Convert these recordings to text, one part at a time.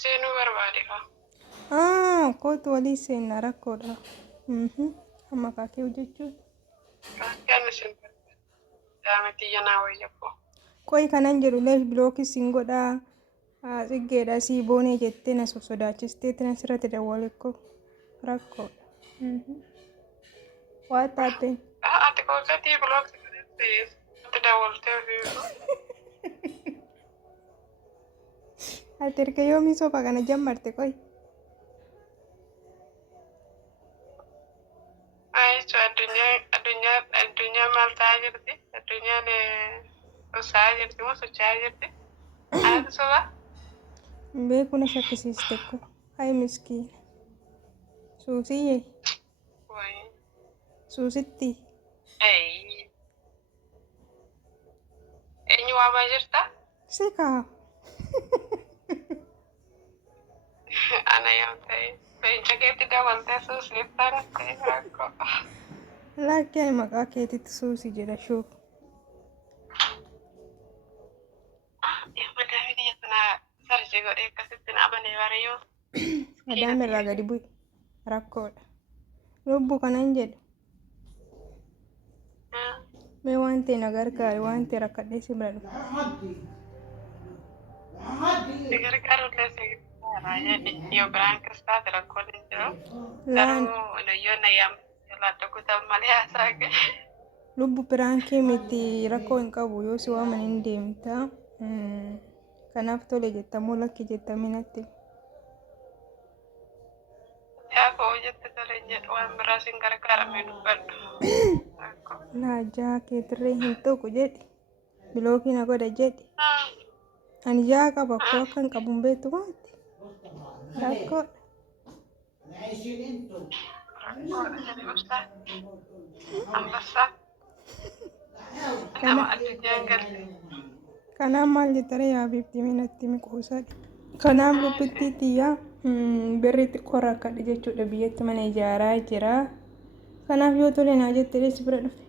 senu barbadika. Kootu walii seenaa rakkoodha. Amma kaakee hojjechuun. Kan isin daamatti yanaa wayyapo. Qoy kanan jedhu leesh bilookii siin godhaa. Xiggeedha sii boonee jettee na sodaachistee tina sirratti dawwaleekko rakkoodha. Waa taatee. Ati kookatti bilookii itti dawwaltee fiiru. Ati erga yoomii sofa kana jammarte qoy. Aicho addunyaa maal ta'aa jirti? Addunyaan sosaa jirti moo socho'aa jirti? Ati soba? Beeku na shakkisiiste ko. Hai miskiina. Suusiyyee. Wayi. Suusitti. Eenyu waamaa jirta? Si kaa. Ana yoo ta'e leenca keetti dabaltee suusiittaan ta'e rakkoo. Laakkeen maqaa keetitti suusi jedha shuu. Madaamii biyya sanaa sarjii godhee akkasitti naabanee bareeyoo. Madaami irraa gadi bu'i. Rakkoodha. Lubbuu kanan jedhu. Mee waan ta'e na gargaari waan ta'e rakkadhee si bira dhufa. Si gargaarullee si gargaara yoo biraan kiristaati rakkoon hin jiru. Garuu yoo na yaamte kutan malee haasaa gahe. Lubbu biraankii miti rakkoo hin qabu yoo si waaman hin deemta. Kanaaf tole jettamoo lakki jettamii natti. Yaa koo jette tole jedhu waan biraa sin gargaaramee dubbadhu. Naajaa keetirree hin tuqu jedhi. Bilookii na godha jedhi. Ani jaa qaba koo akkan qabuun beektu maati? Rakkoodha. Rakkoodha jedhe ibsaa. Ambassaa. Nama addunyaan galte. Kanaaf maal jettare yaa beektii minatti miqoosaadha. Kanaaf lubbitti xiyyaa birri xiqqoo rakkadhe jechuudha biyyatti mana ijaaraa jira. Kanaaf yoo tole naa jettee si bira dhufe.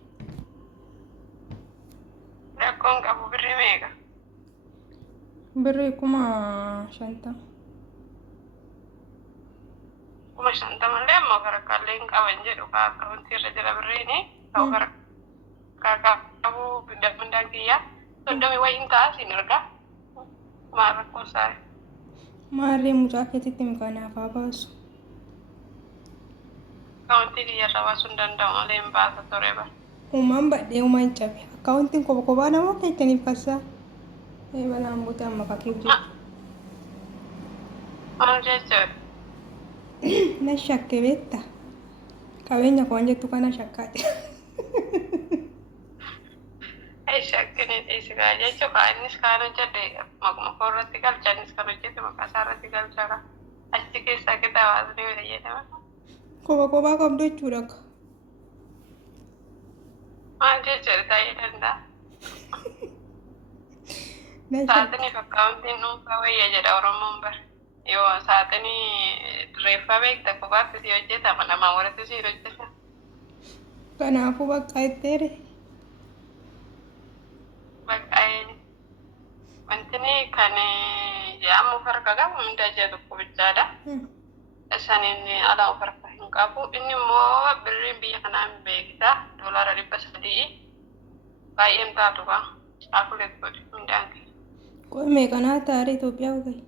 Rakkoon qabu birri meeqa? Birri 50. 50 malee ammoo karakkaallee hin qaban jedhu akka wanti irra jira birriini. Ta'u karakkaa qabu mindaan kiyyaa. Soddomii wayiin ta'a siin erga. Maal rakkoo isaa? Maarree mucaa keetitti mikaanaaf haa baasu. Akkaawuntii kiyyarra baasuu hin danda'u malee hin baasa ture bara. Uumaan badhee uumaan cabe. Akkaawuntiin kophaa namoo keessaniif kassaa. Balaan buutee amma fakkii hojjetu. Maal jechuudha? Na shakke beektaa? Qabeenya koo jettu kana shakkaate. Shakkini dhiisigaa jechuudha. Innis kaan hojjedhe maquma koo irratti galcha. Innis kan hojjete maqaa isaa irratti galcha. Achi keessaa kitaaba ni fayyadama. Kophaa qabdu jechuudha. Maal jechuudha ta'ee danda'a? Saatiniif akkaawuntiin dhuunfaa wayya jedha Oromoon bara. Yoo saatinii reeffaa beekta kophaatti si hojjetama namaa walitti si hojjeta. Kanaafuu bakka itteere. Wantini kan jedhamu farka qabu mindaa jedhu qobichaadha. Saniin ala farka hin qabu. Inni immoo birriin biyya kanaa hin beekta. Doolaara 300 baay'een taatu kaa. Afuleet godhi mindaan kee. Qoy meeqanaa taare Itoophiyaa gahe?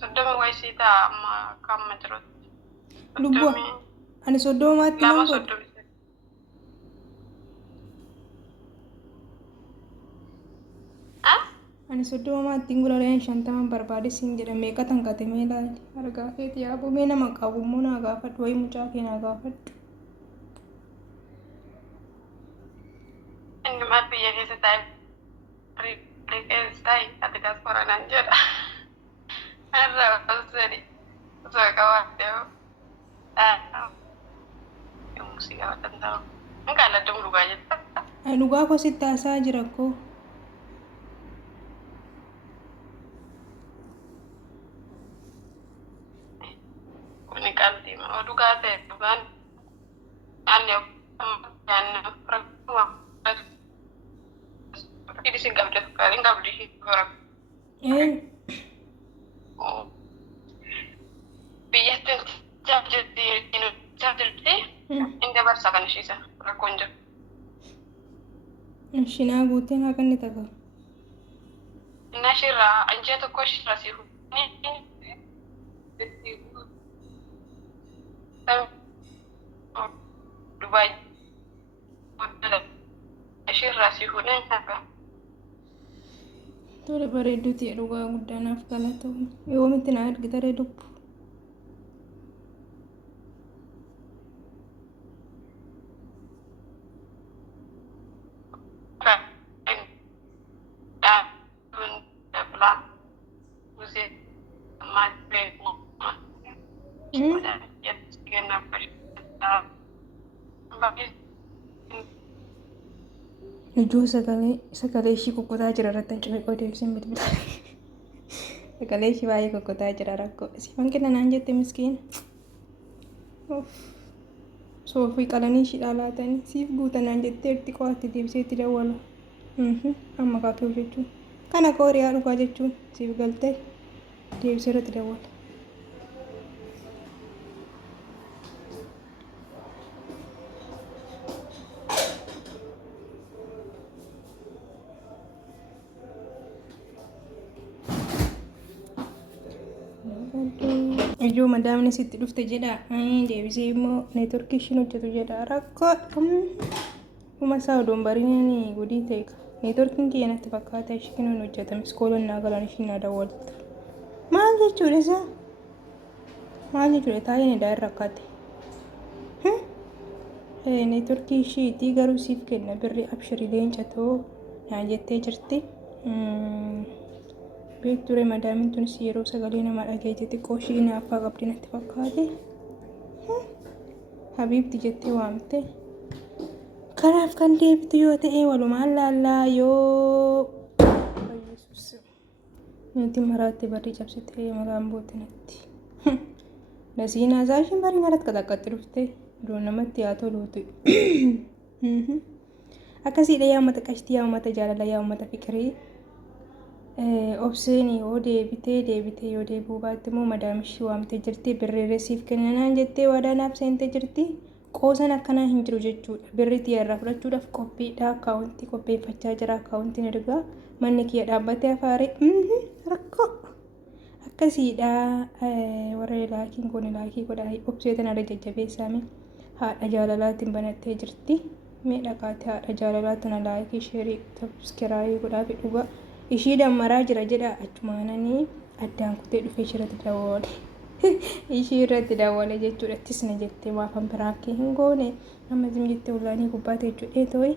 30 wayisii ta'a amma kamma jirutti. Lubbuu ani 30 Lama nan godha. 30. Ani 30 gurareen 50 barbaade siin jedha meeqa tanqatemee ilaali. Argaa keeti yaa bumee nama qabu immoo naa gaafadhu wayii mucaa kee naa gaafadhu. Inni maal biyya keessa taa'e keessa taa'e ati diasporaan jedha. Irraa osoo osoo qabaatee yommuu si gaafatan ta'u. Hin qaalladdamu dhugaa jetta. Ani dhugaa koo sitti haasaa jira koo. Kuni qalbii moo dhugaa ta'e dhugaan yaanni rakkuma. Ini sing qabdu kan qabdi biyyatti jirti inni dabarsa kan ishiisa rakkoon jiru. Shinaa guuteen haa kanni ta'a. Inna shirraa anjee tokko shirra si Dubai shirra si fuudhan ta'a. Tole bareedduuti dhugaa guddaanaaf galata. Yoomitti na argitaree dubbu. Ijoo sagalee ishii kokkotaa jira irratti hin cimee deebiseen bilbila. Sagalee ishii baay'ee kokkotaa jira rakkoo. Siifan kenna naan jette miskiin. Soofii qalanii ishii dhaalaatanii siif guuta naan jettee itti qo'atti deebisee itti dawwalu. Amma kaakee jechuun kana kooriyaa dhugaa jechuun siif galtee deebisee irratti dawwala. Ijoo madaamni sitti dhufte jedha deebisee immoo neetworkii ishiin hojjetu jedha rakkoo uma isaa odoon bariin godii ta'e neetworkiin kiyya natti fakkaata ishiin hin hojjetamu iskoolon naa galan ishiin naa dawwaltu maal jechuudha isaa maal jechuudha taa'ee nedaa irra akkaate neetworkii ishiitii garuu siif kenna birri abshirii leencatoo naa jettee jirti. Beekture madaamin tunis yeroo sagalee nama dhageetti xiqqoo ishii naaffaa qabdi natti fakkaate. Habiibti jettee waamte. Kanaaf kan deebitu yoo ta'e walumaan laallaa yoo nuti maraatti barri cabsitee magaan boote natti. Nasiinaa isaa ishiin barii maratti qaxaqqatti dhufte iddoo namatti haa toluutu. Akkasiidha yaa uummata qashtii yaa uummata jaalala yaa uummata fikirii. Obseen yoo deebitee yoo deebuu baatte immoo madaamishii waamtee jirti birrii siif kennanaan jettee waadaanaaf seentee jirti qoosan akkanaa hin jiru jechuudha. Birri xiyyaarraa fudhachuudhaaf qophiidha akkaawuntii qopheeffachaa jira akkaawuntiin ergaa manni kiyya dhaabbatee afaaree rakkoo akkasiidha. Warra laakiin kun laakii godha obsee tanarra jajjabeessaame haadha jaalalaatiin banattee jirti. Mee dhaqaate haadha jaalalaa tana laakii sheerii sabskiraayii godhaa fi dhugaa. Ishii dammaraa jira jedha achumaananii addaan kutee dhufee ishirratti dawwale. Ishii irratti dawwale jechuudha. Tisna jettee waafan biraakii hin goone amma zim jettee ulaanii gubbaate jechuudha. Tooyi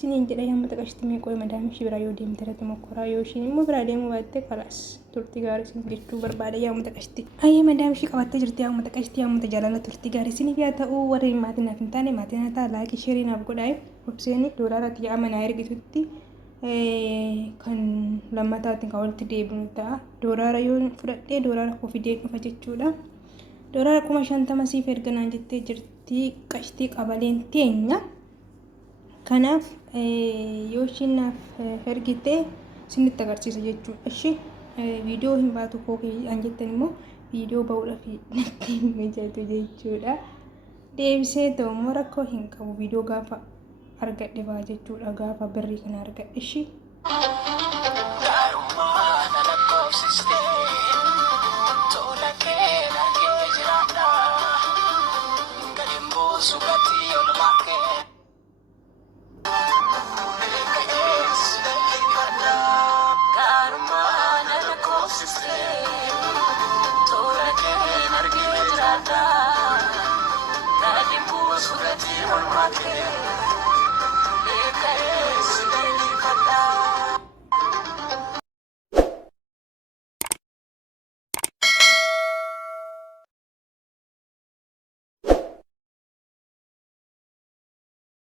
siniin jedha yamma taqashti meeqoo madaam ishii biraa yoo deemte irratti mokkoraa yoo ishiin immoo biraa deemuu baatte kalaas turtii gaarii sin jechuu barbaada yamma taqashti. Ayyee madaam ishii qabattee jirti yamma taqashti yamma jaalala turtii gaarii siniif yaa ta'uu warri maatiin naaf hin taane maatiin haa ta'a laakii sheerii naaf godhaa obseen doolaarratti yaa manaa ergitutti. Kan lammataatiin kan walitti deebinu ta'a. Doolaara yoo fudhadhee doolaara koo fidee dhufa jechuudha. Doolaara 50 siif erganaan jettee jirti qashtii qabaleen teenya. Kanaaf yoo ishiin naaf ergite sinitti agarsiisa jechuudha. Ishee viidiyoo hin baatu koo an jettan immoo viidiyoo ba'uudhaaf natti mijatu jechuudha. Deebisee ta'u immoo rakkoo hin qabu viidiyoo gaafa argadhe baa jechuudha gaafa birrii kana argadhe ishii. Surati